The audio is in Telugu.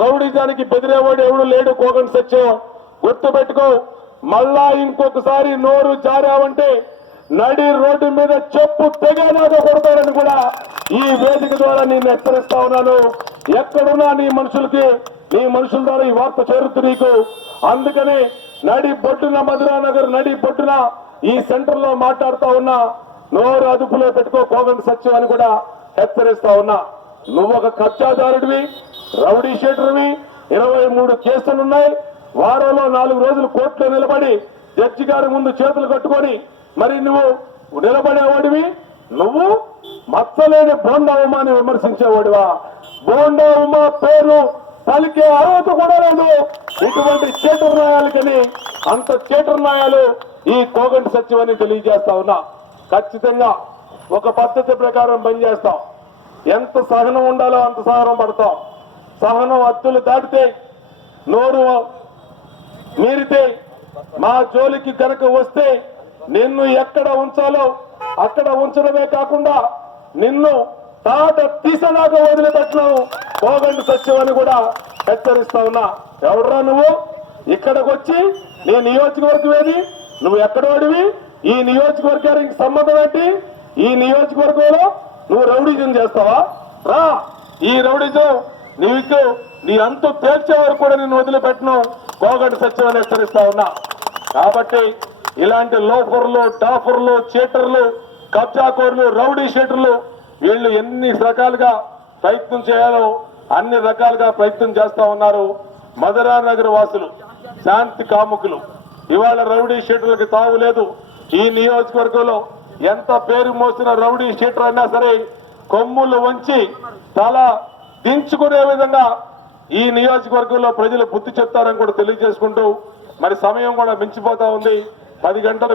రౌడీజానికి బెదిరేవాడు ఎవడు లేడు. కోగంటి సత్యం గుర్తు పెట్టుకో. మళ్ళా ఇంకొకసారి నోరు జారావంటే నడి రోడ్డు మీద చెప్పు తెగేలాగా కొడతారని కూడా ఈ వేదిక ద్వారా నేను హెచ్చరిస్తా ఉన్నాను. ఎక్కడున్నా నీ మనుషుల ద్వారా ఈ వార్త చేరుతుంది నీకు. అందుకని నడి బొడ్డున మధురానగర్ నడి బొడ్డున ఈ సెంటర్ లో మాట్లాడుతా ఉన్నా. నోరు అదుపులో పెట్టుకో కోగంటి సత్యం అని కూడా హెచ్చరిస్తా ఉన్నా. నువ్వు ఒక కబ్జాదారుడివి, రౌడీ షీటర్వి, 23 కేసులున్నాయి. వారంలో 4 రోజులు కోర్టులో నిలబడి జడ్జి గారి ముందు చేతులు కట్టుకొని మరి నువ్వు నిలబడేవాడివి. నువ్వు మచ్చలేని బోండా ఉమాని విమర్శించేవాడివా? బోండా ఉమా పేరు పలికే అర్హత కూడా లేదు ఇటువంటి చేటర్నాయాలకని. అంత చేటర్నాయాలు ఈ కోగంటి సత్యం అని తెలియజేస్తా ఉన్నా. ఖచ్చితంగా ఒక పద్ధతి ప్రకారం పనిచేస్తాం. ఎంత సహనం ఉండాలో అంత సహనం పడతాం. సహనం హద్దులు దాటితే, నోరు మీరితే, మా జోలికి కనుక వస్తే నిన్ను ఎక్కడ ఉంచాలో అక్కడ ఉంచడమే కాకుండా నిన్ను తాట తీసేలాగా వదిలిపెట్టడం కోగంటి సత్యం అని కూడా హెచ్చరిస్తా ఉన్నా. ఎవడరా నువ్వు? ఇక్కడికి వచ్చి నీ నియోజకవర్గం ఏది? నువ్వు ఎక్కడోడివి? ఈ నియోజకవర్గానికి సంబంధం ఏంటి? ఈ నియోజకవర్గంలో నువ్వు రౌడీజం చేస్తావా? రా, ఈ రౌడీజం నీకు నీ అంతు తేల్చే వరకు కూడా నిన్ను వదిలిపెట్టను కోగంటి సత్యం అని హెచ్చరిస్తా ఉన్నా. కాబట్టి ఇలాంటి లోఫర్లు, డాఫర్లు, చీటర్లు, కబ్జాకోర్లు, రౌడీ షీటర్లు వీళ్ళు ఎన్ని రకాలుగా ప్రయత్నం చేయాలో అన్ని రకాలుగా ప్రయత్నం చేస్తా ఉన్నారు. మధురానగర్ వాసులు శాంతి కాముకులు. ఇవాళ రౌడీ షీటర్లకు తావు లేదు. ఈ నియోజకవర్గంలో ఎంత పేరు మోసిన రౌడీ షీటర్ అయినా సరే కొమ్ములు వంచి తల దించుకునే విధంగా ఈ నియోజకవర్గంలో ప్రజలు బుద్ధి చెప్తారని కూడా తెలియజేసుకుంటూ మరి సమయం కూడా మించిపోతా ఉంది. 10 గంటలు